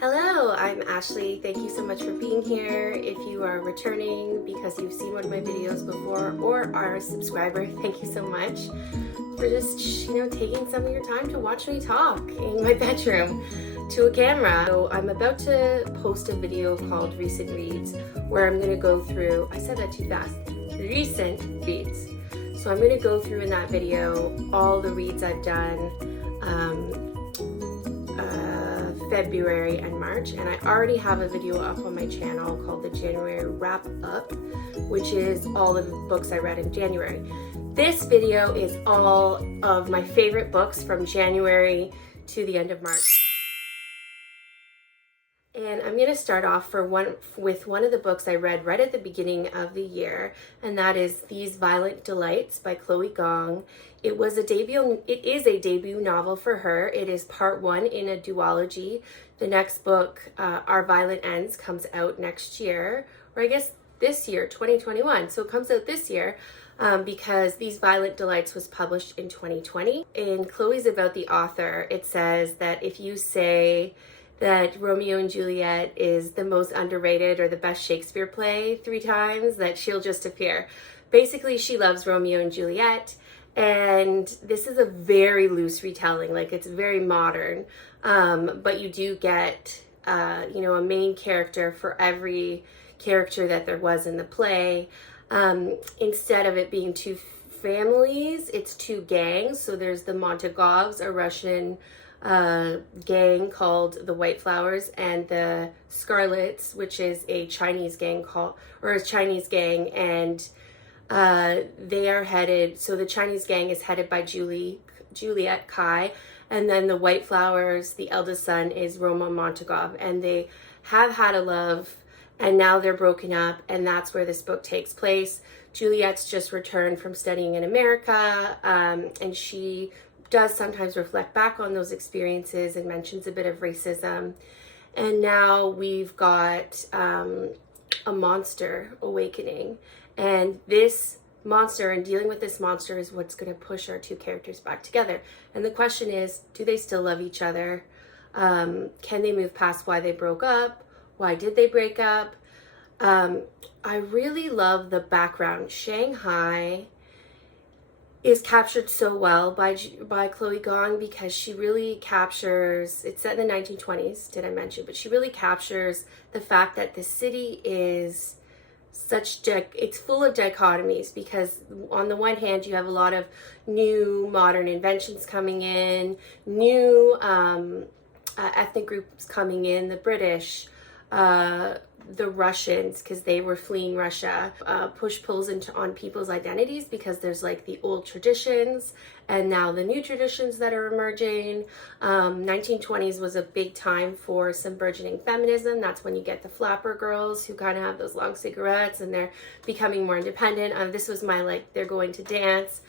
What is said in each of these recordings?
Hello, I'm Ashley. Thank you so much for being here. If you are returning because you've seen one of my videos before or are a subscriber, thank you so much for just, taking some of your time to watch me talk in my bedroom to a camera. So I'm about to post a video called Recent Reads where I'm going to go through, I said that too fast, recent reads. So I'm going to go through in that video all the reads I've done February and March, and I already have a video up on my channel called the January Wrap Up, which is all of the books I read in January. This video is all of my favorite books from January to the end of March. And I'm going to start off with one of the books I read right at the beginning of the year, and that is These Violent Delights by Chloe Gong. It is a debut novel for her. It is part one in a duology. The next book, Our Violent Ends, comes out next year, or I guess this year, 2021. So it comes out this year because These Violent Delights was published in 2020. In Chloe's About the Author, it says that if you say that Romeo and Juliet is the most underrated or the best Shakespeare play 3 times, that she'll just appear. Basically, she loves Romeo and Juliet, and this is a very loose retelling, like it's very modern, but you do get, a main character for every character that there was in the play. Instead of it being 2 families, it's 2 gangs. So there's the Montagovs, a Russian gang called the White Flowers, and the Scarlets, which is a Chinese gang and they are headed, so the Chinese gang is headed by Juliet Kai, and then the White Flowers, the eldest son, is Roman Montagov, and they have had a love, and now they're broken up, and that's where this book takes place. Juliet's just returned from studying in America, and she does sometimes reflect back on those experiences and mentions a bit of racism. And now we've got a monster awakening. And this monster and dealing with this monster is what's going to push our 2 characters back together. And the question is, do they still love each other? Can they move past why they broke up? Why did they break up? I really love the background. Shanghai is captured so well by Chloe Gong because she really captures, it's set in the 1920s, did I mention, but she really captures the fact that the city is it's full of dichotomies, because on the one hand you have a lot of new modern inventions coming in, new ethnic groups coming in, the British, the Russians, because they were fleeing Russia, pulls on people's identities, because there's like the old traditions and now the new traditions that are emerging. 1920s was a big time for some burgeoning feminism. That's when you get the flapper girls who kind of have those long cigarettes and they're becoming more independent. This was my, they're going to dance.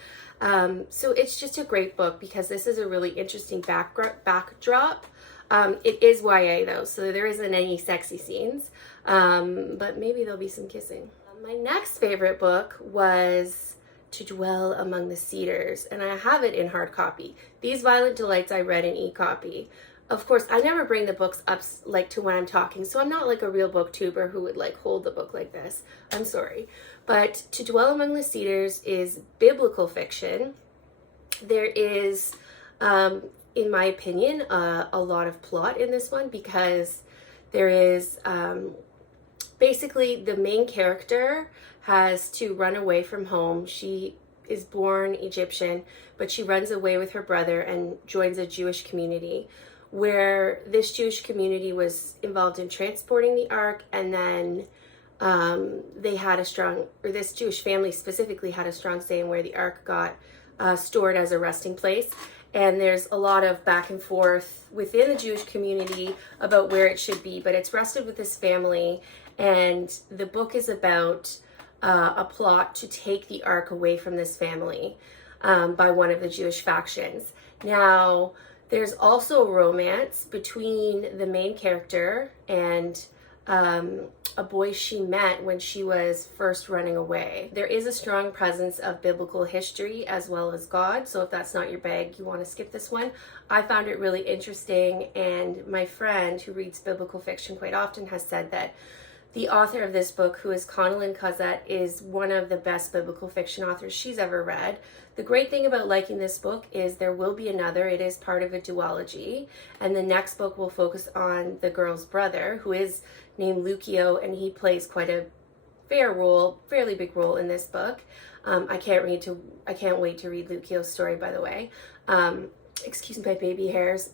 So it's just a great book because this is a really interesting backdrop. It is YA though, so there isn't any sexy scenes, but maybe there'll be some kissing. My next favorite book was To Dwell Among the Cedars, and I have it in hard copy. These Violent Delights I read in e-copy. Of course, I never bring the books up to when I'm talking, so I'm not like a real booktuber who would hold the book like this. I'm sorry. But To Dwell Among the Cedars is biblical fiction. There is, in my opinion, a lot of plot in this one, because there is basically the main character has to run away from home. She is born Egyptian, but she runs away with her brother and joins a Jewish community, where this Jewish community was involved in transporting the ark, and then this Jewish family specifically had a strong say in where the ark got stored as a resting place. And there's a lot of back and forth within the Jewish community about where it should be, but it's rested with this family. And the book is about a plot to take the ark away from this family by one of the Jewish factions. Now, there's also a romance between the main character and a boy she met when she was first running away. There is a strong presence of biblical history as well as God, so if that's not your bag, you want to skip this one. I found it really interesting, and my friend who reads biblical fiction quite often has said that the author of this book, who is Connellan Cosette, is one of the best biblical fiction authors she's ever read. The great thing about liking this book is there will be another. It is part of a duology, and the next book will focus on the girl's brother, who is named Lucio, and he plays quite a fairly big role in this book. I can't wait to read Lucio's story, by the way. Excuse my baby hairs.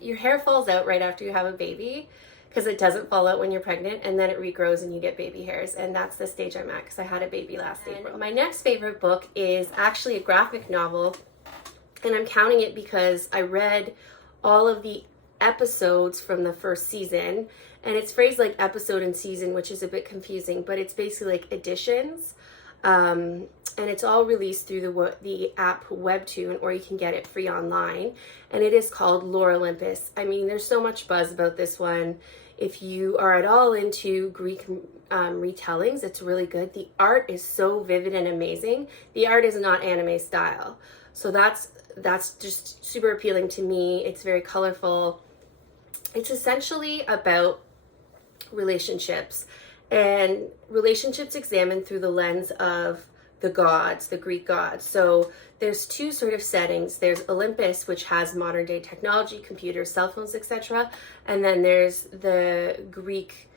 Your hair falls out right after you have a baby, because it doesn't fall out when you're pregnant, and then it regrows and you get baby hairs, and that's the stage I'm at because I had a baby last April. My next favorite book is actually a graphic novel, and I'm counting it because I read all of the episodes from the first season, and it's phrased like episode and season, which is a bit confusing, but it's basically like editions, and it's all released through the app Webtoon, or you can get it free online, and it is called Lore Olympus. I mean, there's so much buzz about this one. If you are at all into Greek retellings, it's really good. The art is so vivid and amazing. The art is not anime style, so that's just super appealing to me. It's very colorful. It's essentially about relationships, and relationships examined through the lens of the gods, the Greek gods. So there's two sort of settings. There's Olympus, which has modern day technology, computers, cell phones, etc. And then there's the Greek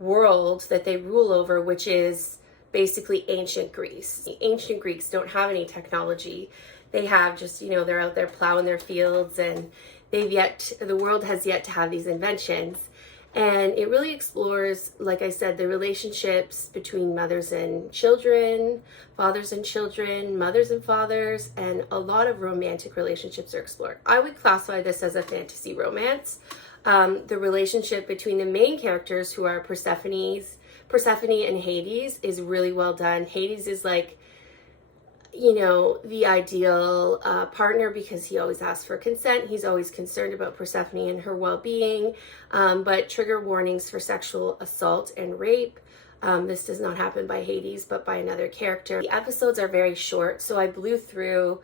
world that they rule over, which is basically ancient Greece. The ancient Greeks don't have any technology. They have just, they're out there plowing their fields, and the world has yet to have these inventions. And it really explores, like I said, the relationships between mothers and children, fathers and children, mothers and fathers, and a lot of romantic relationships are explored. I would classify this as a fantasy romance. The relationship between the main characters, who are Persephone and Hades, is really well done. Hades is like, the ideal partner, because he always asks for consent. He's always concerned about Persephone and her well-being, but trigger warnings for sexual assault and rape. This does not happen by Hades, but by another character. The episodes are very short, so I blew through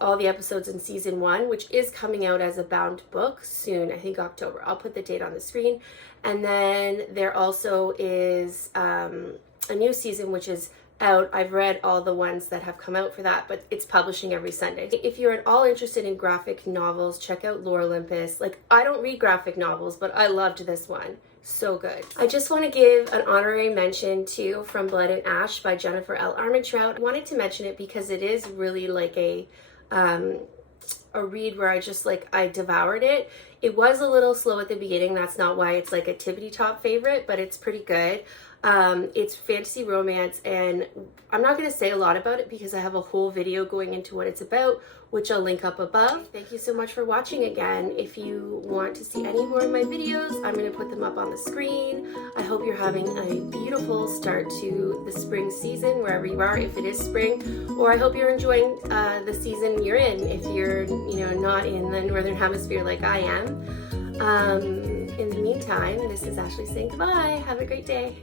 all the episodes in season 1, which is coming out as a bound book soon, I think October. I'll put the date on the screen. And then there also is a new season, which is out. I've read all the ones that have come out for that, but it's publishing every Sunday. If you're at all interested in graphic novels, check out Lore Olympus. Like, I don't read graphic novels, but I loved this one. So good. I just want to give an honorary mention to From Blood and Ash by Jennifer L. Armentrout. I wanted to mention it because it is really like a read where I devoured it. It was a little slow at the beginning. That's not why it's like a tippity top favorite, but it's pretty good. It's fantasy romance, and I'm not going to say a lot about it because I have a whole video going into what it's about, which I'll link up above. Thank you so much for watching again. If you want to see any more of my videos, I'm going to put them up on the screen. I hope you're having a beautiful start to the spring season, wherever you are, if it is spring, or I hope you're enjoying the season you're in, if you're, not in the Northern Hemisphere like I am. In the meantime, this is Ashley saying goodbye. Have a great day.